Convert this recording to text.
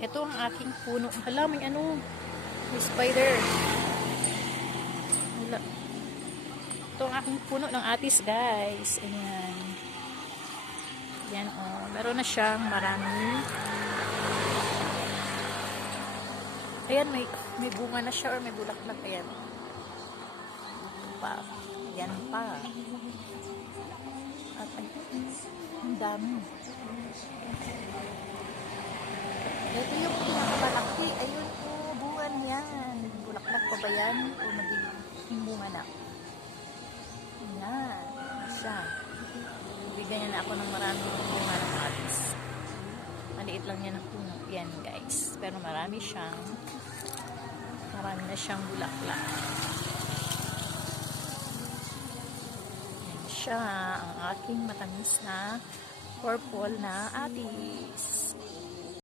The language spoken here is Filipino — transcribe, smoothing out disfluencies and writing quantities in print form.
Ito ang aking puno. Hala, may ano, may spider. Wala. Ito ang aking puno ng atis, guys. Ayan. Yan, oh. Meron na siyang marami. Ayan, may bunga na siya or may bulaklak. Ayan. Pa. Ayan pa. At ang dami. Ito yung pinakamalaki. Ayun, oh, bunga niyan. Bulaklak pa ba yan? O magiging bunga na? Ayan. Siya. Bigyan niya na ako ng maraming bunga ng atis. Maliit lang yan ang puno. Yan, guys. Pero marami na siyang bulaklak. Yan siya. Ang aking matamis na purple na atis.